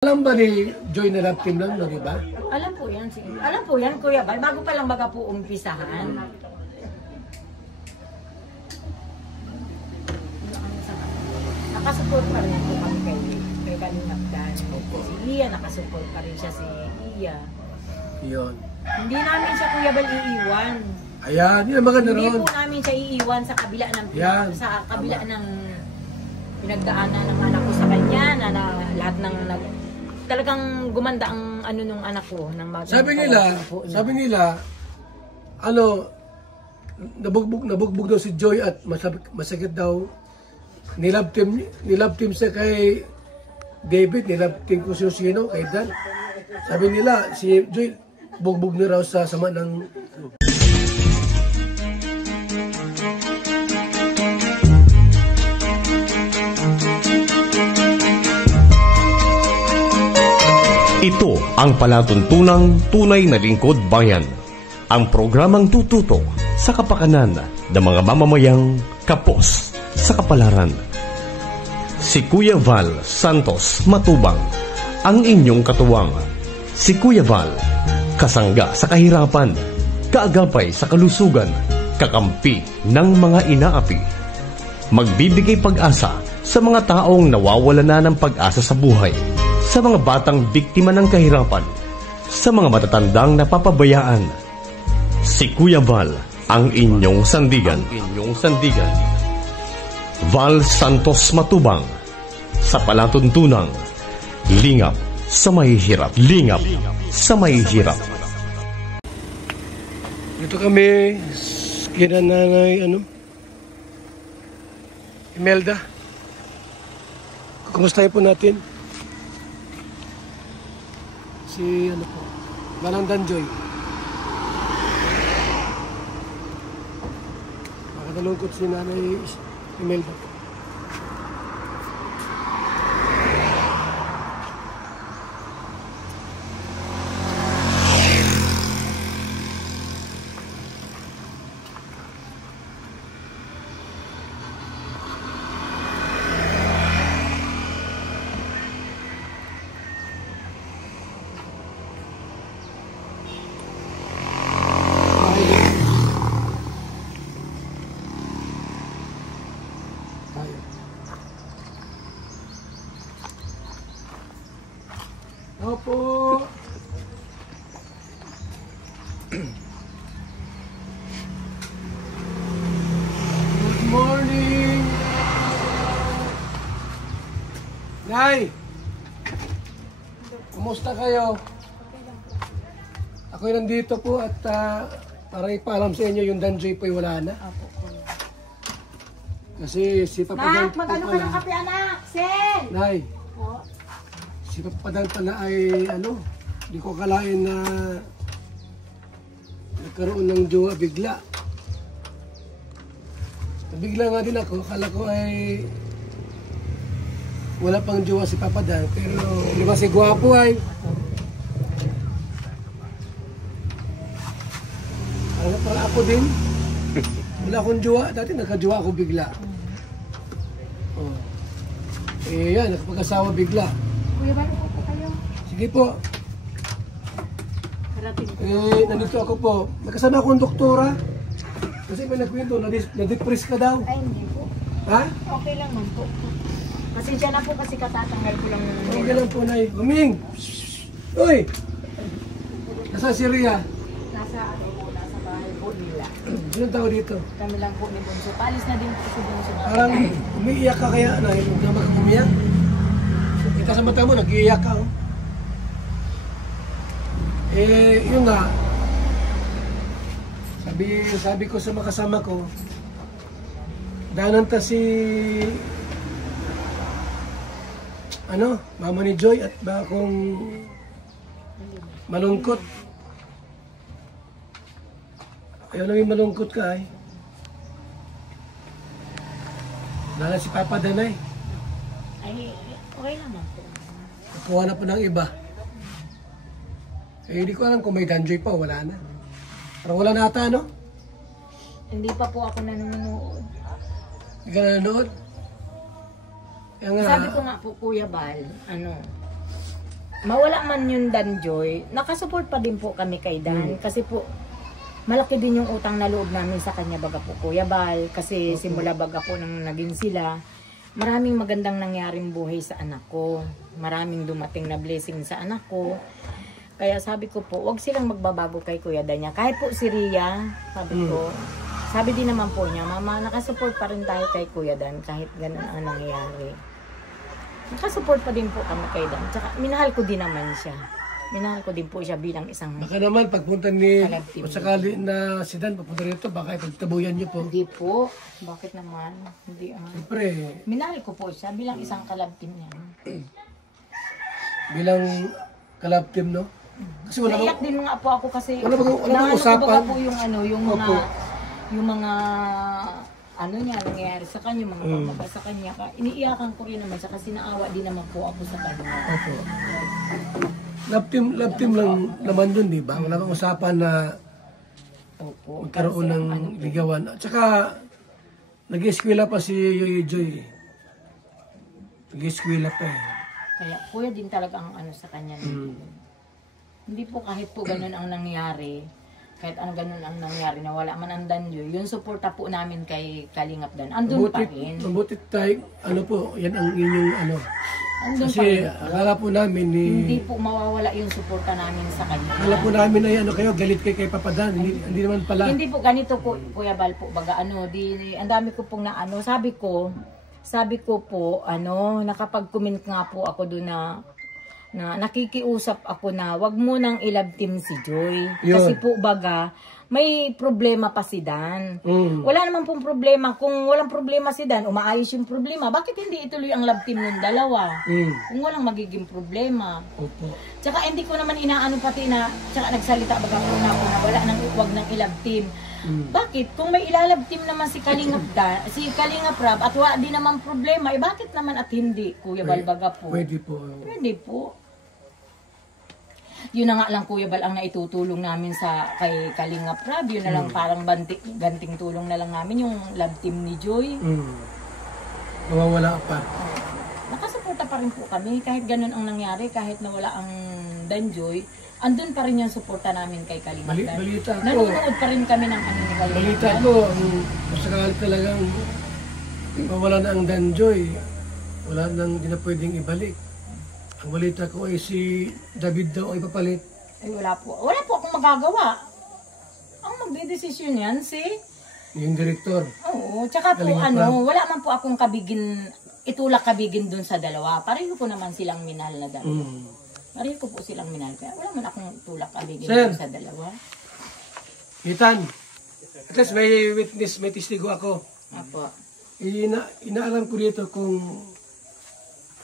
Alam ba ni Joy na love team lang, no, di ba? Alam po yan, alam po yan, Kuya Bal. Bago pa lang baga po umpisahan. Nakasupport pa rin po kami kay Kalingap Dan. Si Iya, nakasupport pa rin siya si Iya. Yun. Hindi namin siya, Kuya Bal, iiwan. Ayan, yun ang maganda Hindi ron. po namin siya iiwan sa kabila ng pinagdaanan ng anak ko sa kanya, na lahat ng talagang gumanda ang ano nung anak ko ng Sabi nila, ano, nabugbog daw si Joy at masakit daw. Nilove team siya kay David, nilove team ko sino kay Dan. Sabi nila, si Joy bugbog na raw sa sama ng Ito ang palatuntunang tunay na lingkod bayan. Ang programang tututok sa kapakanan ng mga mamamayang kapos sa kapalaran. Si Kuya Val Santos Matubang, ang inyong katuwang. Si Kuya Val, kasangga sa kahirapan, kaagapay sa kalusugan, kakampi ng mga inaapi. Magbibigay pag-asa sa mga taong nawawala na ng pag-asa sa buhay, sa mga batang biktima ng kahirapan, sa mga matatandang napapabayaan. Si Kuya Val, ang inyong sandigan. Val Santos Matubang, sa palatuntunang lingap sa mahihirap. Ito kami kina nanay Imelda. Kumustahin po natin si Manang Danjoy. Makadalungkot si nanay Imelda. Opo. Good morning. Nay. Kumusta kayo? Ako'y nandito po at para ipaalam sa inyo yung Danjoy po'y wala na. Kasi si Papa Dan po mag-ano ka ng kape, anak? Sen! Nay. Si Papa Dan pala ay di ko kalain na nagkaroon ng jowa bigla. Bigla nga din ako, akala ko ay wala pang jowa si Papa Dan, pero di ba si Guwapo ay para ako din. Wala akong jowa, dati nagka-jowa ako bigla. Oh. Eh yan, nakapag-asawa bigla. Kuya Bal, po kayo. Sige po. Nandito ako po. Nakasama akong doktora. Kasi may nagkwento, na-depress ka daw. Ay, hindi po. Ha? Okay lang man po. Pasensya na po kasi katatanggal ko lang. Okay lang po, Nay. Huming! Uy! Nasa si Rhea? Nasa bahay po nila. Sinong tao dito? Kami lang po ni Bunso. Palis na din po si Bunso. Parang umiiyak ka kaya, Nay. Huwag na mag-umiyak. Kita sa mata mo, nag-iiyak ka. Oh. Yun nga. Sabi ko sa makasama ko, danan ta si mama ni Joy at ba akong malungkot. Ayaw namin malungkot ka ay. Lala si Papa Danay. Ay, okay naman po. Nakuha na po ng iba. Hindi ko alam kung may Danjoy pa, wala na. Parang wala na ata, no? Hindi pa po ako nanonood. Hindi ka nanonood? Kaya nga, Sabi ko nga po, Kuya Bal, mawala man yung Dan Joy, nakasupport pa din po kami kay Dan. Kasi po, malaki din yung utang na loob namin sa kanya baga po Kuya Bal. Kasi simula baga po nang naging sila, maraming magandang nangyaring buhay sa anak ko. Maraming dumating na blessing sa anak ko. Kaya sabi ko po, wag silang magbabago kay Kuya Danya. Kahit po si Ria, sabi ko, sabi din naman po niya, Mama, nakasupport pa rin tayo kay Kuya Dan kahit ganun ang nangyayari. Nakasupport pa din po kami kay Dan. Tsaka minahal ko din naman siya. Minahal ko din po siya bilang isang... Baka naman, pagpunta ni, Kalab-team. sakali na si Dan, papunta rito, baka ipagtabuyan niyo po. Hindi po. Bakit naman? Hindi Siyempre, minahal ko po siya bilang isang kalab-team niya. bilang kalab team, no? Kasi wala Naiyak din nga po ako kasi wala bang usapan? ko po yung ano, yung mga Opo. yung mga ano niya nangyayari sa kanya, mga pamaba sa kanya. Iniiyakan ko rin naman siya kasi naawa din naman po ako sa kanya. Opo. Love team lang naman dun, di ba? Wala bang usapan na Opo. magkaroon ng ligawan. At saka, nag-eskwela pa si Yoyo Joy. Nag-eskwela pa eh. Kaya kuya din talaga ang ano sa kanya. Hindi po kahit po ganun ang nangyari, kahit ang ganun ang nangyari na wala man ang danyo, yung suporta po namin kay Kalingap Dan, andun pa rin. Mabuti tayo, ano po, yan ang inyong ano. Andun pa Kasi rin. akala po namin Hindi po mawawala yung suporta namin sa kanya. akala po namin ay ano kayo, galit kay Papa Dan. Hindi naman pala. Hindi po ganito po, Kuya Bal po, baga ano, ang dami ko pong na ano, sabi ko po, ano, nakapag-comment nga po ako doon na nakikiusap ako na wag mo nang i-love team si Joy. Yun. Kasi po baga, may problema pa si Dan. Wala naman pong problema. Kung walang problema si Dan, umaayos yung problema. Bakit hindi ituloy ang love team ng dalawa? Kung walang magiging problema. Opo. Tsaka hindi ko naman inaano pati na, tsaka nagsalita baga po na wala nang wag nang i-love team. Bakit? Kung may ilalab team naman si Kalingap si Kalingap Rab at wala din naman problema, bakit naman at hindi, Kuya Bal baga po? Pwede po. Pwede po. Yun na nga lang Kuya Bal ang naitutulong namin sa kay Kalingap Rab. Yun na lang parang ganting tulong na lang namin yung love team ni Joy. Nawawala pa. Nakasuporta pa rin po kami kahit ganun ang nangyari, kahit nawala ang Dan Joy. Andun pa rin yung suporta namin kay Kalingap Dan. Balita ko. Nanonood pa rin kami ng ano ni Kalingap Balita Dan. ko, masakali talagang mawala na ang Danjoy. Wala nang di na pwedeng ibalik. Ang balita ko ay si David daw ay papalit. Ay, wala po. Wala po akong magagawa. Ang magdidesisyon yan, si... Yung direktor. Oo. Tsaka po, Kalingap ano, wala man po akong itulak kabigin dun sa dalawa. Pareho ko naman silang minahal na dalawa. Pareho ko po silang minahal. Kaya wala man akong itulak kabigin Sir. dun sa dalawa. Ethan, at least may witness, may testigo ako. Apo. Inaalam ko dito kung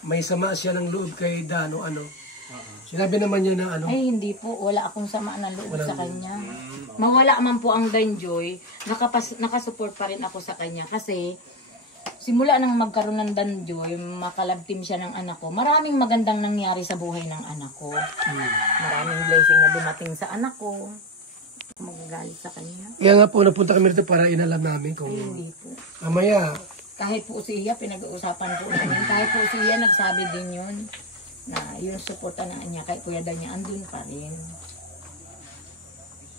may sama siya ng loob kay Dan o ano. Sinabi naman niya na ano. Ay, hindi po. Wala akong sama ng loob sa kanya. Mawala man po ang Danjoy, nakasupport pa rin ako sa kanya. Kasi, simula nang magkaroon ng Danjoy, makalabtim siya ng anak ko, maraming magandang nangyari sa buhay ng anak ko. Maraming blessing na dumating sa anak ko. Magagalit sa kanya. Kaya nga po, napunta kami dito para inalam namin kung Ay, hindi po. mamaya. Kahit po si Iya, pinag-uusapan po namin. Kahit po si Iya, nagsabi din yun na yung suporta na niya kay Kuya Dan niya, andun pa rin.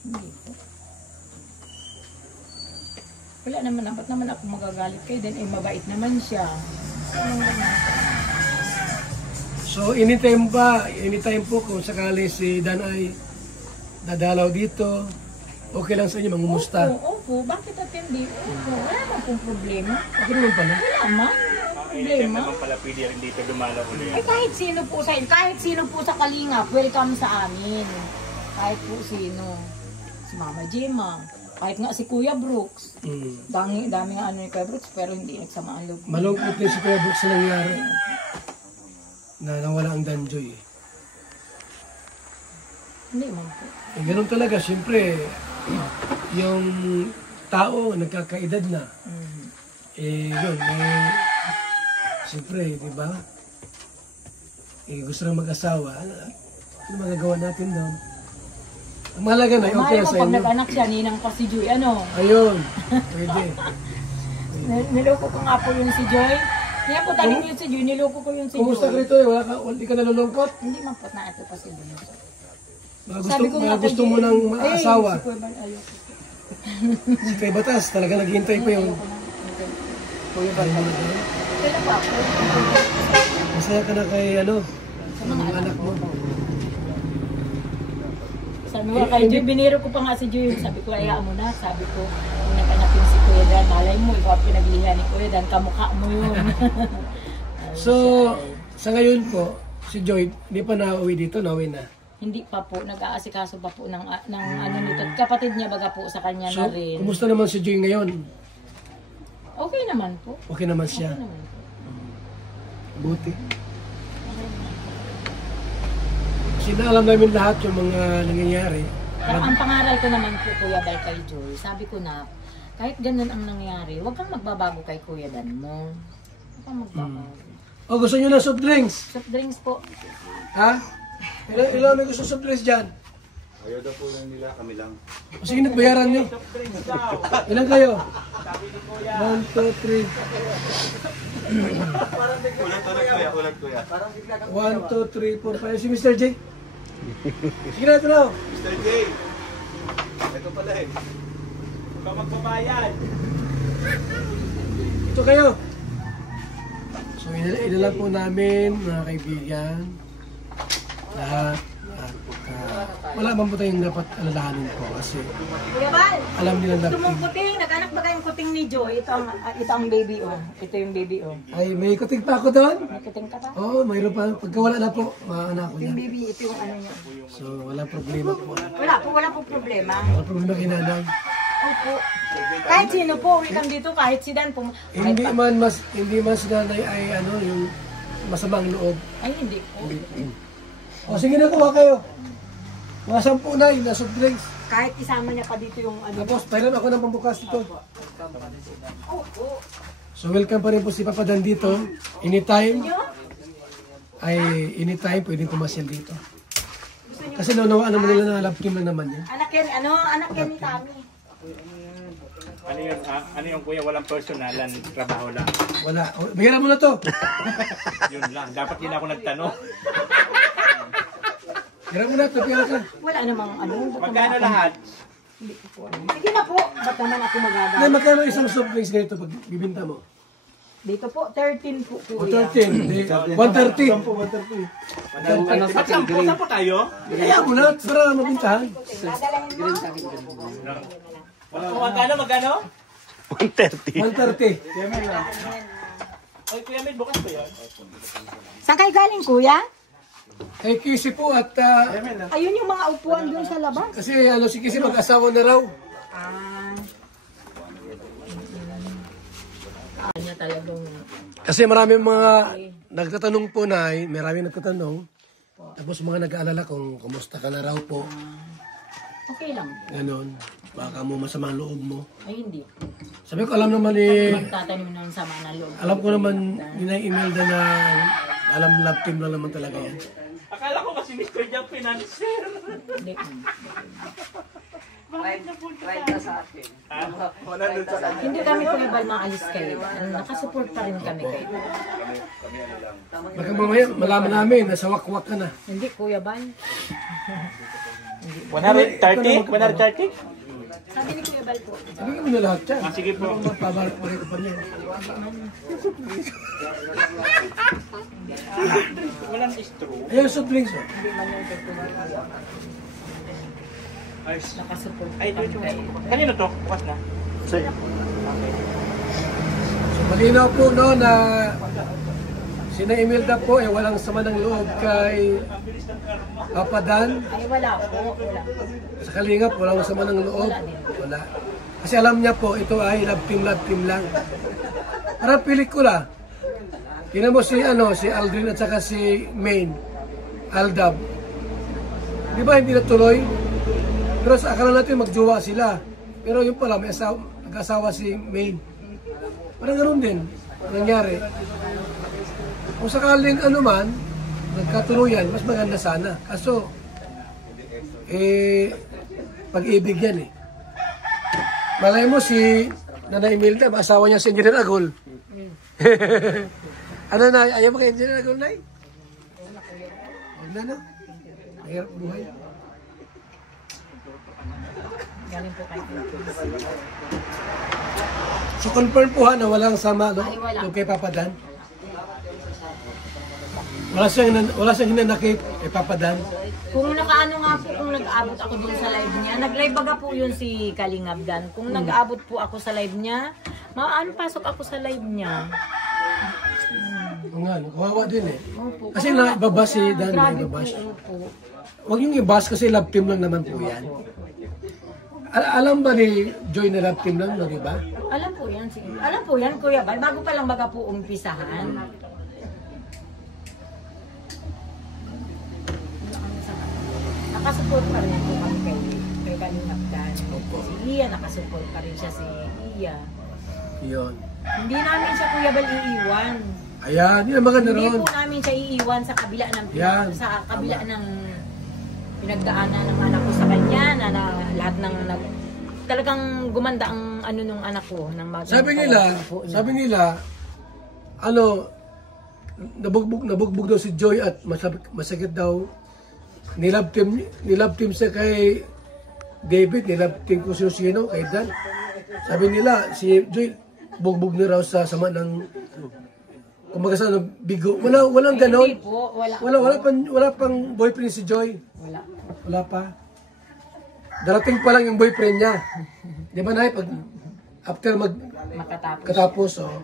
Hindi po. Wala naman, dapat naman ako magagalit kay Dan, mabait naman siya. So, anytime po kung sakali si Dan ay dadalaw dito, okay lang sa inyo, mangumusta. Opo, bakit at hindi? Opo, wala naman pong problema. Okay naman pala. Wala naman, problema. naman pala pwede rin dito dumalaw ulit. Eh kahit sino po sa Kalingap, welcome sa amin. Kahit po sino. Si Mama Gemma, kahit nga si Kuya Brooks. Dami nga ano ni Kuya Brooks, pero hindi nagsama ang loob. Malungkot din si Kuya Brooks na nangyari na nawala ang Danjoy. Hindi man po. Eh, ganun talaga, siyempre, yung tao nagkakaedad na. Yun, siyempre, di ba? Gusto lang mag-asawa. Ano magagawa natin doon? Ang mahalaga na, okay Mahal sa mo pag inyo. nag-anak siya, ninang pa si Joy, ano? Ayun, pwede. Niloko ko nga po yung si Joy. Kaya po talim yun si Joy, niloko ko yun si Kumusta ka Joy. rito eh? Hindi ka nalulungkot? Hindi man po na ito pa si Joy. Gusto mo nang maasawa. Si Kuya Bal, ayoko. Si Kay Batas, talaga naghihintay pa yun. Kuya Bal, kailan pa ako? Masaya ka na kay sa mga anak mo. Sabi ko kay Joy, biniro ko pa nga si Joy. Sabi ko, ayaan mo na. Sabi ko, kung nagkanapin si Kuya Dan, malay mo, ikaw ang pinaglihan ni Kuya Dan, kamukha mo yun. So, sa ngayon po, si Joy, hindi pa nauwi dito, nauwi na. Hindi pa po, nag-aasikaso pa po ng ano nito. Kapatid niya baga po sa kanya So, na rin. kumusta naman si Joy ngayon? Okay naman po. Okay naman siya. Okay naman po. Buti. Kasi alam namin lahat yung mga nangyayari. Pero ang pangaral ko naman po, Kuya Bal, kay Joy, sabi ko na, kahit ganun ang nangyari, huwag kang magbabago kay Kuya Dan mo. Huwag kang magbabago. O, gusto nyo na soft drinks? Soft drinks po. Ha? Ilan may gusto soft drinks dyan? Ayaw daw po lang nila, kami lang. O, sige, nagbayaran nyo. Ilan kayo? 1, 2, 3. Ulat kuya. 1, 2, 3, 4, 5. Si Mr. J. Sige na, ito na. Mr. J! Ito pala eh. Huwag ka magbabayad. Ito kayo. So, idala po namin, mga kaibigan. Lahat. Wala man po tayong dapat alalahanin po kasi Kuya Bal, alam nila ito dapat. mong kuting, nag-anak ba kayong kuting ni Joy? Ito ang baby oh. Ito yung baby oh. Ay, may kuting pa ako doon. May kuting ka pa? Oo, mayroon pa. Pagka wala na po, maanak ko Yung yan. baby, ito yung ano niya. So, wala problema po. Wala po problema. Wala problema kay nanay. Opo. Kahit sino po, welcome dito, kahit si Dan po. Hindi man si nanay ay yung masamang loob. Ay, hindi po. O, sige na, kuha kayo. Mga 10 na soft drinks. Kahit isama niya pa dito yung ano. Tapos, pailan ako ng pambukas dito. So, welcome pa rin po si Papa Dan dito. Anytime, pwedeng pumasyal dito. Kasi naunawaan naman nila na love team lang naman yan. Anak yan ni Tami. Ano yung kuya, walang personalan, trabaho lang. Wala. O, bayaran mo na to. Yun lang, dapat din ako nagtanong. Bayaran mo na to, bayaran ka. Wala namang ano. Magkano lahat? Sige na po. Ba't naman ako magagawa? Nay, magkano isang soft drinks ganito pag bibinta mo? Dito po, 13 po O, kuya. 13. 130. Saan po tayo? Kaya mo na, para mabintahan. Dadalahin mo. Magkano? 130. Ay, kuya, may bukas ba yun? Saan kayo galing kuya? Kay Kisi po at Ayun yung mga upuan doon sa labas. kasi si Kisi mag-asawa na raw. Kanya talagang Kasi marami mga nagtatanong po na, marami nagtatanong. Tapos mga nag-aalala kung kumusta ka na raw po. okay lang. Ganon. Baka mo masama ang loob mo. Ay hindi. Sabi ko alam naman Magtatanim ng sama ng loob. alam ko naman Imelda na alam love team lang naman talaga yan. Akala ko kasi Mr. Jack Financer. Hindi. Hindi kami Kuya Bal maalis kayo. Nakasupport pa rin kami kayo. Baka mamaya malaman namin nasa wakwak ka na. Hindi Kuya Bal. 130? 130? Sabi ni Kuya Bal po. Sabi mo na lahat yan. Sige po. Pabalik ko pa niya. Walang straw. Ayun, soft drinks. Oh. Hindi man yung tutuloy. Nakasupport pa Ay, rin kayo. kanino to? Bukas na. So, malinaw po no na sina Imelda po walang sama ng loob kay Papa Dan. Ay wala po. Wala. Sa Kalingap, walang sama ng loob. Wala. Kasi alam niya po, ito ay love team lang. Parang pelikula. Tingnan mo si Aldrin at saka si Maine. Aldab. Di ba hindi natuloy? Pero sa akala natin magjowa sila. Pero yung pala, may nag-asawa si Maine. Parang ganoon din. Nangyari. Kung sakaling nagkatuluyan, mas maganda sana. Kaso, pag-ibig yan eh. Malay mo si Nanay Imelda, asawa niya si Engineer Agol. Ano na, ayaw mo kay Engineer Agol, Nay? Huwag na. Mahirap buhay. Galing po kayo. So confirm po ha na walang sama, no? Ay, wala. Yung kay Papa Dan. Wala siyang hinanakit kay Papa Dan. Kung nakaano nga po, kung nag-aabot ako dun sa live niya, nag-live baga po yun si Kalingap Dan. Kung nag-aabot po ako sa live niya, pasok ako sa live niya. Oo nga, kawawa din eh. Opo. Kasi naibabas si Dan, Grabe naibabas. po, opo. Huwag yung ibas kasi love team lang naman po yan. Alam ba ni Joy na love team lang, no, di ba? Alam po yan, alam po yan, Kuya Bal. Bago pa lang baga po umpisahan. Nakasupport pa rin po kami kay Kalingap Dan. Si Iya, nakasupport pa rin siya si Iya. Yun. Hindi namin siya, Kuya Bal, iiwan. Ayan, yun ang maganda Hindi ron. po namin siya iiwan sa kabila ng Yan. pinagdaanan ng anak ko sa kanya na lahat ng talagang gumanda ang ano nung anak ko ng Sabi nila, nabugbog daw si Joy at masakit daw. Nilove team siya kay David, nilove team ko sino kay Dan. Sabi nila, si Joy, bugbog na raw sa sama ng, kumbaga sa bigo. Walang ganon. Hindi po, wala. Wala pang boyfriend si Joy. Wala pa. Darating pa lang yung boyfriend niya. Di ba, Nay? After makatapos, oh.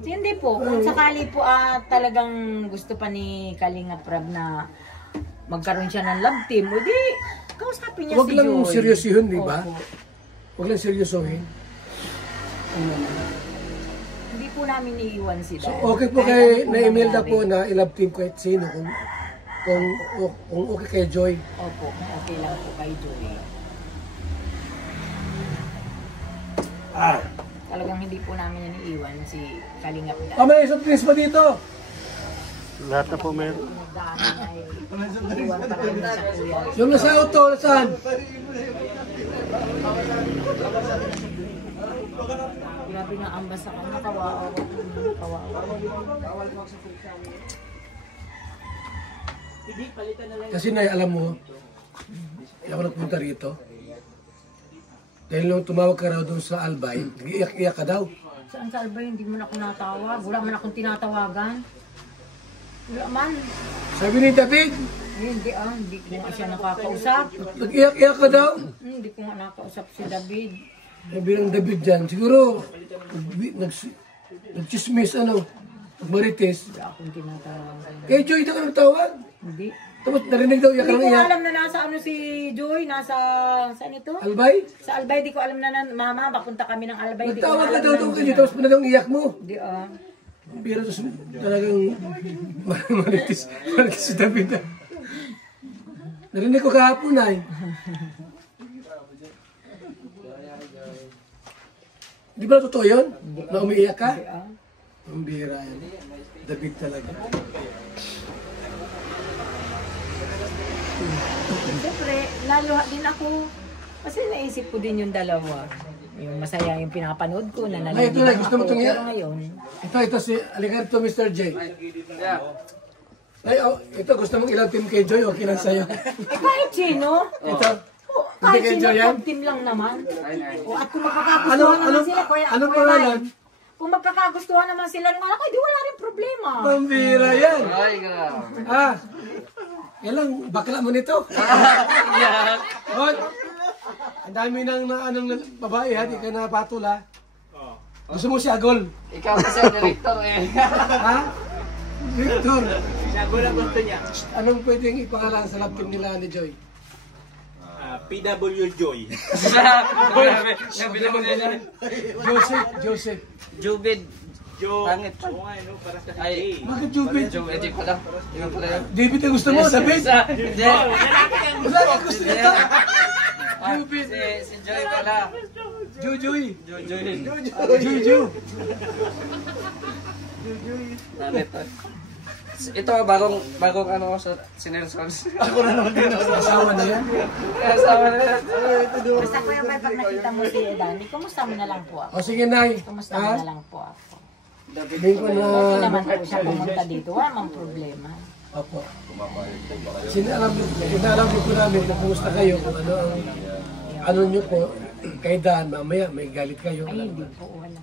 Hindi po, kung sakali po talagang gusto pa ni Kalingap Rab na magkaroon siya ng love team, o di, kausapin niya Huwag si Joy. lang seryosohin, di ba? Opo. Huwag lang seryosohin. Hindi po namin iiwan si Dan. So, okay po kay na Imelda po na i-love team kahit sino kung okay kay Joy. Opo, okay lang po kay Joy. Talagang hindi po namin iniiwan si Kalingap Dan. May isang prince pa dito. Lahat na po meron. Daan ay iwan pa rin siya, Kuya. Yung nasa auto, saan? Grabe nga ambas sa kanya, kawawa. Kasi Nay, alam mo, hindi ako nagpunta rito. Dahil nung tumawag ka raw doon sa Albay, nag-iyak-iyak ka daw. Saan sa Albay, hindi mo na ako natawag. Wala man akong tinatawagan. Wala man. Sabi ni David, Hindi ko nga siya nakakausap. nag-iyak-iyak ka daw. Hindi ko nga nakausap si David. Sabi ng David dyan, siguro, nag-chismis, nagmarites. Wala akong tinatawagan. Kay Joy na ka nagtawag. Hindi. Tapos narinig daw iyak Hindi ng ko iyak. alam na nasa si Joy, saan ito? Albay? Sa Albay, di ko alam na mama, papunta kami ng Albay. Di ko Nagtawag ka alam daw na- doon kayo, tapos pinadang iyak mo. Hindi Pero talagang marites si David. Narinig ko kahapon ay. Di ba totoo yun? Na umiiyak ka? Ang bihira yan. David talaga. Siyempre, lalo din ako, kasi naisip ko din yung dalawa. Yung masaya yung pinapanood ko na Ay, ito na, nalilibang gusto mo ako. itong Pero ngayon, Ito si Aligarto Mr. J. Ay, ito gusto mong ilang team kay Joy, okay lang sa'yo. kahit sino, Ito. kahit kay sino, Joy yan? pag team lang naman. At kung magkakagustuhan naman sila, Kuya pangalan? Mike, kung magkakagustuhan naman sila ng anak ko, di wala rin problema. Pambira yan. Yan lang, bakla mo nito. Hot. Ang dami ng babae, di ka napatula. Gusto mo si Agol? Ikaw kasi ang director eh. Ha? Victor, Sinago lang gusto niya. anong pwedeng ipangalan sa love team nila ni Joy? PW Joy. Joseph. Jubid. Jo. Pangit. Oo nga, no? Para sa Ay. Bakit Jubid? Jubid, di pala. Di pala yun. David ang gusto mo, David? Hindi. Wala kang gusto nito. Jubid. Si Joy pala. Jujuy. Joy. Juju. Pangit. Ito, bagong ano sa Sinersons. Ako na naman din. Asawa na yan. Kasama na yan. Basta Kuya Bal, pag nakita mo si Dani, kumusta mo na lang po ako. O sige, Nay. Kumusta mo na lang po ako. Sabihin ko na... Okay naman po siya pumunta dito. Wala mang problema. Opo. Sinalam niyo po namin kung kumusta kayo, kung ano nyo po kay Dan, mamaya may galit kayo. Ay, hindi po. Wala.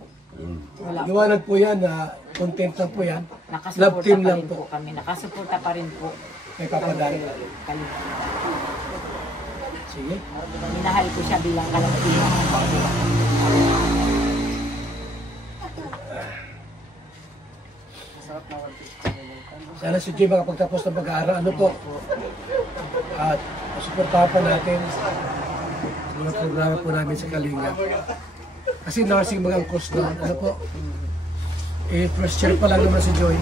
Wala po. Liwanag po yan na content lang po yan. Love Nakasuporta team pa lang rin po. po kami. Nakasuporta pa rin po. Kay Papa Dan. Kami. Sige. Minahal ko siya bilang kalangkihan. Sana si Jay makapagtapos ng pag-aaral. Ano po? At masuportahan pa natin sa mga programa po namin sa Kalinga. Kasi nursing mga angkos na. Ano po? First year pa lang naman si Joy.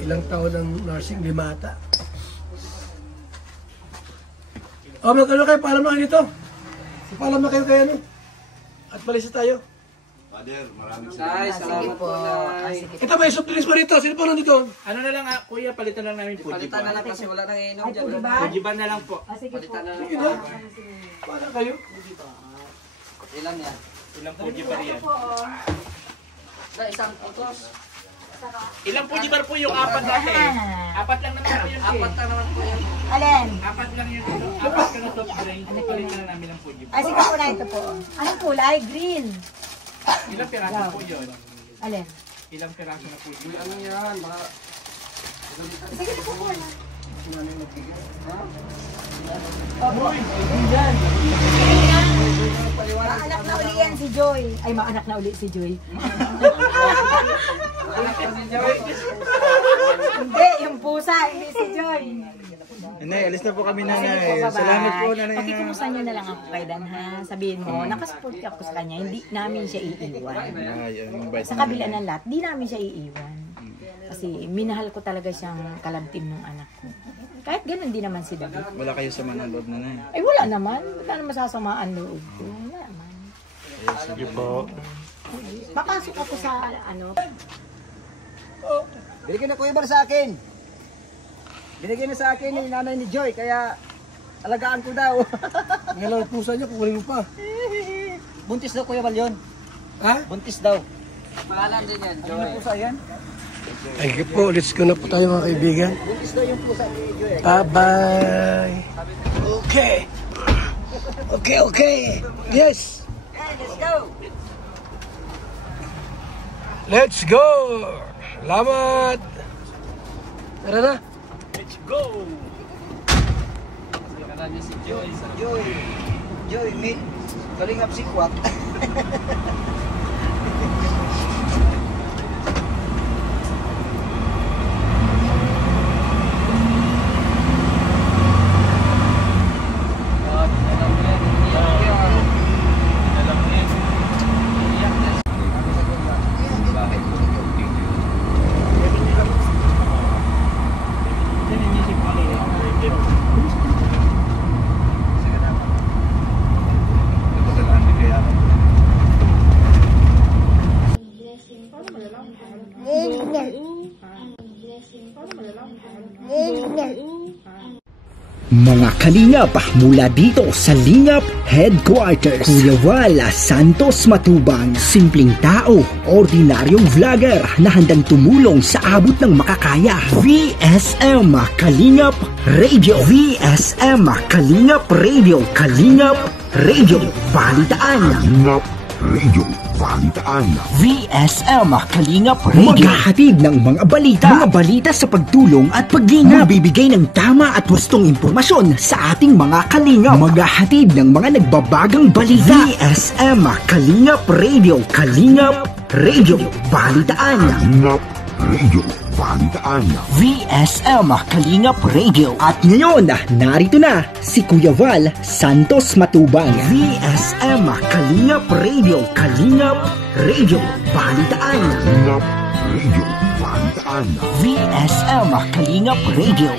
Ilang taon ng nursing? 5 ata. Magkano kayo? Paalam na kayo nito. Paalam na kayo kaya no? At balisa tayo. Nay, salamat po, Nay. Ito may soft drinks pa rito. Sino pa nandito? Ano na lang, kuya, palitan lang namin Fuji Palitan na lang kasi wala nang iinom dyan. Fuji ban na lang po. Sige po. Palitan na lang. Sige na. Para kayo. Ilan yan? Ilang Fuji bar yan? Isang utos. Ilang Fuji bar po yung apat natin? Apat lang naman po yun. Apat na naman po yan. Alin? Apat lang yun. Apat ka na soft drink. Palitan na namin ng Fuji bar. Ay, sige po na ito po. Anong kulay? Green. Ilang piraso po yun? Alin? Ilang piraso na Fuji bar? Ano yan? Mga... Sige po po na. Maanak na uli yan si Joy. Ay, maanak na uli si Joy. Hindi, yung pusa, hindi si Joy. Nanay, alis na po kami, nanay. Salamat po, nanay. Pakikumusta niyo na lang ako kay Dan, ha? Sabihin mo, nakasupport ako sa kanya, hindi namin siya iiwan. Sa kabila ng lahat, di namin siya iiwan. Kasi minahal ko talaga siyang kalabtim ng anak ko. Kahit ganun din naman si David. Wala kayo sa manalod, nanay. Ay, wala naman. Wala naman masasamaan loob ko. Wala naman. Sige po. Papasok ako sa, Binigyan na Kuya Bal sa akin. Binigyan na sa akin ni nanay ni Joy, kaya alagaan ko daw. Ngayon ang pusa niyo, kukunin mo pa. Buntis daw Kuya Bal yun. Ha? Buntis daw. Pangalan din yan, Ano Joy. pusa yan? Thank you po. Let's go na po tayo mga kaibigan. Buntis daw yung pusa ni Joy. Bye-bye. Okay. Okay. Yes. Hey, let's go! Let's go. Salamat. Tara na. Joy, meet Kalingap Sikwat. Mga kalingap mula dito sa Lingap Headquarters, Kuya Val Santos Matubang, simpleng tao, ordinaryong vlogger na handang tumulong sa abot ng makakaya. VSM Kalingap Radio, VSM Kalingap Radio, Kalingap Radio, Balitaan. Kalingap Radio, Balitaan. VSM Kalingap Radio, maghahatid ng mga balita sa pagtulong at paglingap, bibigay ng tama at wastong impormasyon sa ating mga kalingap, maghahatid ng mga nagbabagang balita. VSM Kalingap Radio, Kalingap Radio, Balitaan. Kalingap Radio, Balitaan. VSM Kalingap Radio. At ngayon, narito na si Kuya Val Santos Matubang. VSM Kalingap Radio, Kalingap Radio, Balitaan. Kalingap Radio, Balitaan. VSM Kalingap Radio.